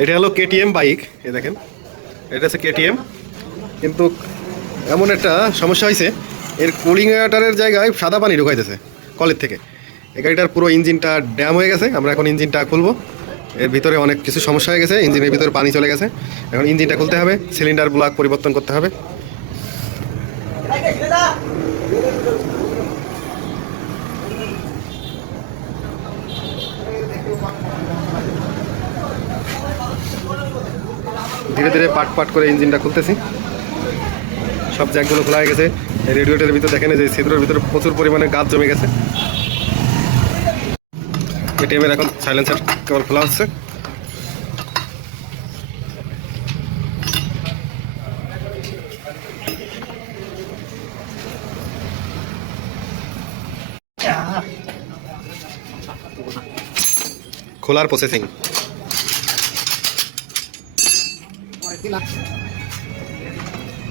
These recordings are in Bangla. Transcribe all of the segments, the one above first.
এটা হলো কেটিএম বাইক, এ দেখেন এটা হচ্ছে কেটিএম। কিন্তু এমন একটা সমস্যা হয়েছে, এর কুলিং ওয়াটারের জায়গায় সাদা পানি ঢুকাইতেছে কলের থেকে। এই গাড়িটার পুরো ইঞ্জিনটা ড্যাম হয়ে গেছে। আমরা এখন ইঞ্জিনটা খুলবো। এর ভিতরে অনেক কিছু সমস্যা হয়ে গেছে, ইঞ্জিনের ভিতরে পানি চলে গেছে। এখন ইঞ্জিনটা খুলতে হবে, সিলিন্ডার ব্লক পরিবর্তন করতে হবে। ধীরে ধীরে পাট পাট করে ইঞ্জিনটা খুলতেছি। সব জ্যাকগুলো খোলা হয়ে গেছে। রেডিয়েটরের ভিতরে দেখেন যে ছিদ্রের ভিতরে প্রচুর পরিমাণে গাছ জমে গেছে। কেটিএমের এখন সাইলেন্সার কেবল খোলা হচ্ছে। খোলার প্রসেসিং।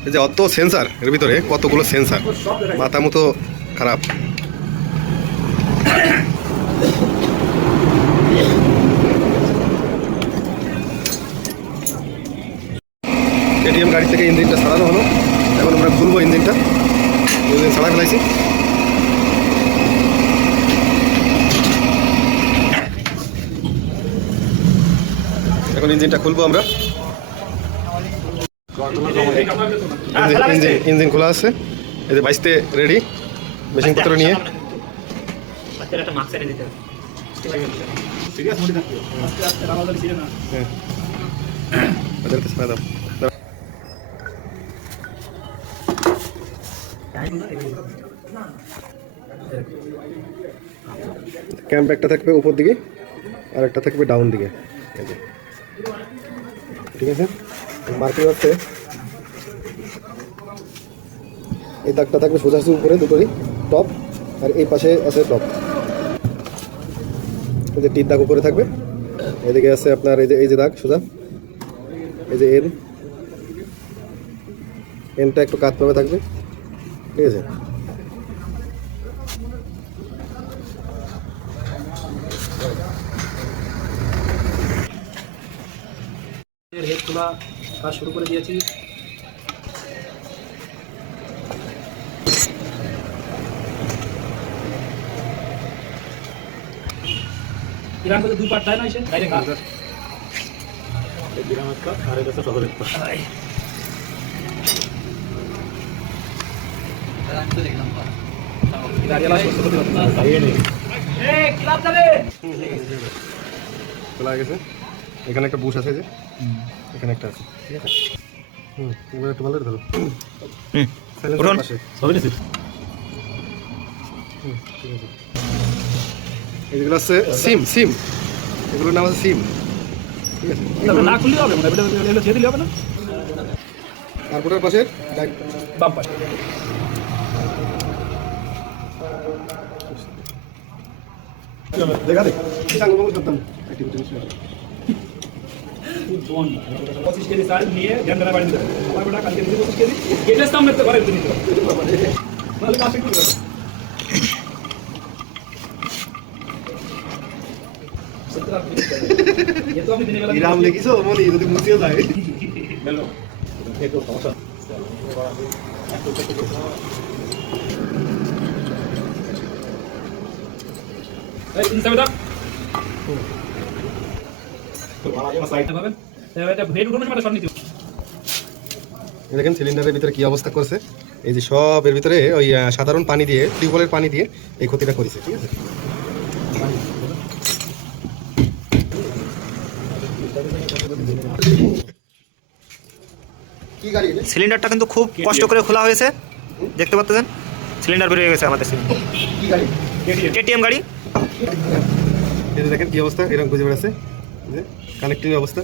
এই যে অত সেন্সার, এর ভিতরে কতগুলো সেন্সার, মাথা মতো খারাপ। কেটিএম গাড়ি থেকে ইঞ্জিনটা ছাড়ানো হলো। এখন আমরা খুলবো ইঞ্জিনটা। ইঞ্জিন ছাড়া ফেলাইছি। এখন ইঞ্জিনটা খুলবো আমরা। ইঞ্জিন খোলা আছে, এই যে বাইসতে রেডি, মেশিন পত্র নিয়ে। ক্যাম্প একটা থাকবে উপর দিকে আর একটা থাকবে ডাউন দিকে, ঠিক আছে। মার্কিং হচ্ছে এই দাগটা থাকবে সোজাসুজি উপরে দুটোরই টপ, আর এই পাশে আছে টপ। এই যে টির দাগ উপরে থাকবে, এদিকে আছে আপনার এই যে দাগ সোজা, এই যে এনটা একটু কাতভাবে থাকবে, ঠিক আছে। হেড খোলা কাজ শুরু করে দিয়েছি। ইরান করে দুই পার্ট দেয় না, এসে ডাইরেক্ট কাজ এই বিরামত কাজ আর এটা তো সহজ একটা গাড়িওয়ালা কষ্ট করতে পারছে এই নেই। এই ক্লাব যাবে খোলা গেছে। এখানে একটা বুশ আছে, যে এখানে একটা আছে, ঠিক আছে। এবার একটু ভালো ধরো। সাইলেন্সার পাশে সবই ঠিক আছে। এগুলো আছে সিম, এগুলোর নাম আছে সিম, ঠিক আছে। না খুললে হবে না, এটা ছেড়ে দিলে হবে না। তারপরের পাশে বাম পাশে দেখা দেখ সাংগঠনিক করতাম অ্যাক্টিভিটি। 25 কেজি সার নিয়ে জেন্ডারা বাড়ি দিতে আমার বেটা কালকে 25 কেজি গেটের সামনে তো ঘরে দিতে নাহলে কাছে কি করবে। ये तो अभी देने वाला ইরাম লেগিছো মনি যদি মুছিয়ে যায় हेलो ये तो समस्या এই তিন সাইডটা তো আগে সাইডটা পাবেন এটা হেড উঠানোর সময় সব নিতে। দেখেন সিলিন্ডারের ভিতরে কি অবস্থা করছে। এই যে সব এর ভিতরে ওই সাধারণ পানি দিয়ে, টিউবওয়েলের পানি দিয়ে এই ক্ষতিটা করেছে, ঠিক আছে। সিলিন্ডারটা কিন্তু খুব কষ্ট করে খোলা হয়েছে, দেখতে পাচ্ছেন সিলিন্ডার বের হয়ে গেছে আমাদের। কেটিএম গাড়ি, এই যে দেখেন কি অবস্থা, এরকম খুঁজে বেড়াচ্ছে, কানেক্টিং অবস্থা।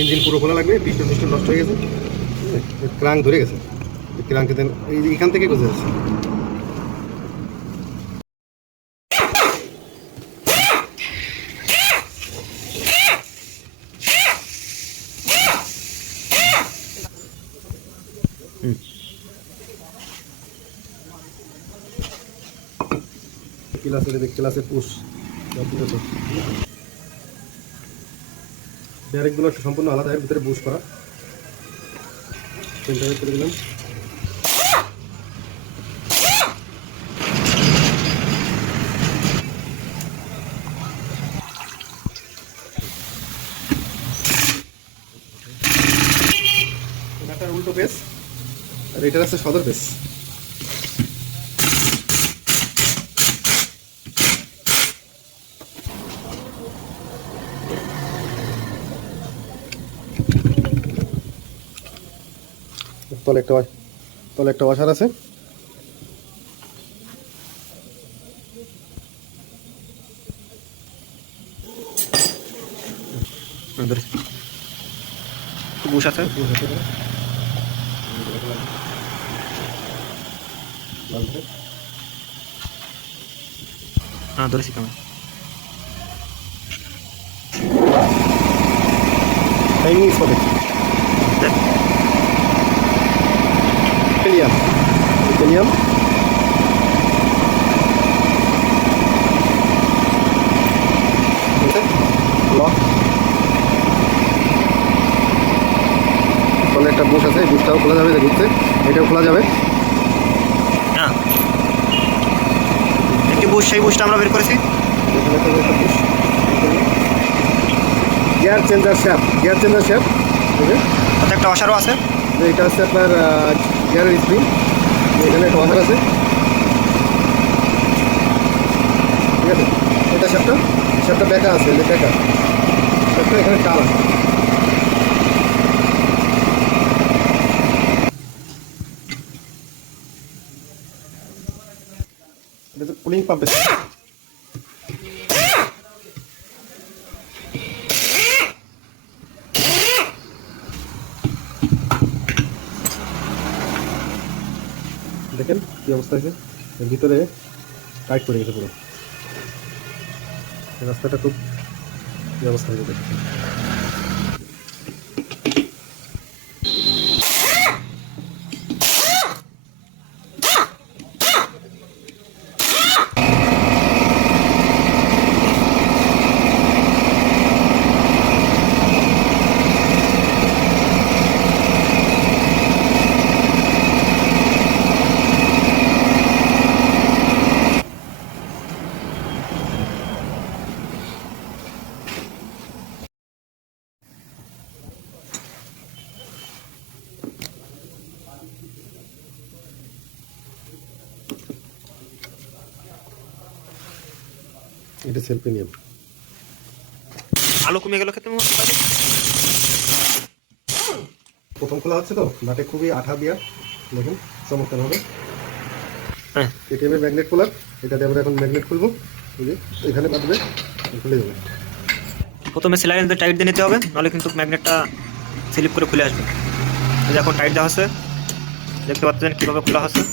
ইঞ্জিন পুরো খোলা লাগবে, পিস্টন নষ্ট হয়ে গেছে, ক্রাঙ্ক ধরে গেছে। ক্রাঙ্কে দেন এইখান থেকে খুঁজে যাচ্ছে। ক্লাসে পুশ ব্যারেকগুলো সম্পূর্ণ আলাদা, এর ভিতরে বুশ করা। সেন্টারে করে দিলাম। এটা উল্টো পেস, আর এটার আছে সদর পেস। তলে একটা ওয়াশার আছে। বুশ আছে। হ্যাঁ ধরেছি কেমন। Chinese for it. Italian. Italian. Lock. তলে একটা বুশ আছে, বুশটাও খোলা যাবে, ঘুরতে এটাও খোলা যাবে। হ্যাঁ একটি বুশ, সেই বুশটা আমরা বের করেছি। এখানে একটা Bush. Gear changer shaft, gear changer shaft. তাতে একটা ওয়াশারও আছে। এটা হচ্ছে আপনার গিয়ারের স্প্রিং। এখানে একটা ওয়াশার আছে, ঠিক আছে। এটা শ্যাফটটা ব্যাকা আছে, এটা ব্যাকা শ্যাফটটা এখানে টাল আছে। এটা হচ্ছে কুলিং পাম্প। দেখেন কি অবস্থা হয়েছে, এর ভিতরে টাইট করে গেছে পুরো রাস্তাটা, খুব কি অবস্থা হয়েছে দেখেন। এটা সেলফিনিয়াম। আলো কমে গেল খেতে মনে হয়। প্রথম খোলা হচ্ছে তো, নাটে খুবই আঠা দিয়া, দেখুন চমৎকার হবে। হ্যাঁ এটিএম এর ম্যাগনেট খোলার, এটাতে আমরা এখন ম্যাগনেট খুলবো। এই যে এখানে বাঁধবে, খুলে যাবে। প্রথমে সেলাইন টাইট দিয়ে নিতে হবে, নাহলে কিন্তু ম্যাগনেটটা স্লিপ করে খুলে আসবে। এই যে এখন টাইট দেওয়া হচ্ছে, দেখতে পাচ্ছেন কীভাবে খোলা হচ্ছে।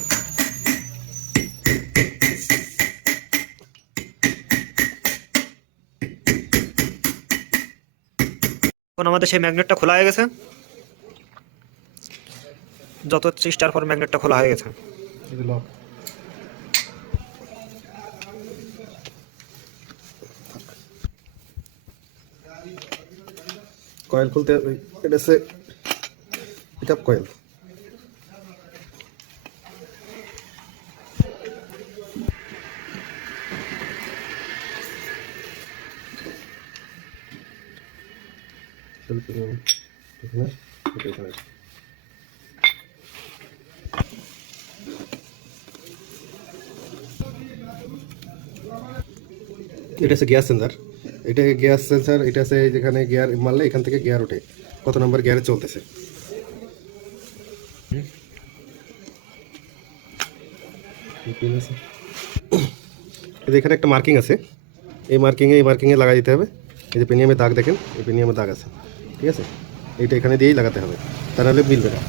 এখন আমাদের সেই ম্যাগনেটটা খোলা হয়ে গেছে, যত চেষ্টার পর ম্যাগনেটটা খোলা হয়ে গেছে। এই যে লক। কয়েল খুলতে, এটা হচ্ছে পিকআপ কয়েল। এখানে এটা হচ্ছে গ্যাস সেন্সার। এটা গ্যাস সেন্সার, এটা আছে যেখানে গিয়ার মারলে এখান থেকে গিয়ার ওঠে, কত নাম্বার গিয়ারে চলতেছে। এখানে একটা মার্কিং আছে, এই মার্কিংয়ে লাগাই দিতে হবে। এই যে পেনিয়ামের দাগ দেখেন, এই পেনিয়ামের দাগ আছে, ঠিক আছে। এইটা এখানে দিয়েই লাগাতে হবে, তা নাহলে মিলবে না।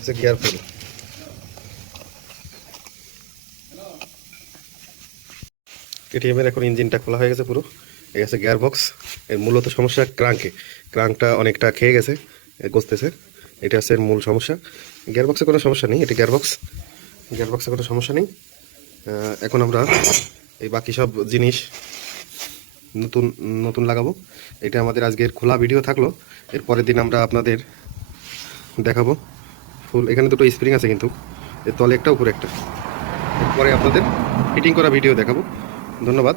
হচ্ছে গিয়ার ফুল। কেটিএমের এখন ইঞ্জিনটা খোলা হয়ে গেছে পুরো। এই আছে গিয়ার বক্স। এর মূলত সমস্যা ক্রাঙ্কটা অনেকটা খেয়ে গেছে, গসতেছে। এটা হচ্ছে এর মূল সমস্যা। গিয়ার বক্সে কোনো সমস্যা নেই, এটি গিয়ার বক্সে কোনো সমস্যা নেই। এখন আমরা এই বাকি সব জিনিস নতুন নতুন লাগাবো। এটা আমাদের আজকের খোলা ভিডিও থাকলো। এর পরের দিন আমরা আপনাদের দেখাবো ফুল। এখানে দুটো স্প্রিং আছে কিন্তু, এর তলে একটা উপরে একটা। এরপরে আপনাদের ফিটিং করা ভিডিও দেখাবো। ধন্যবাদ।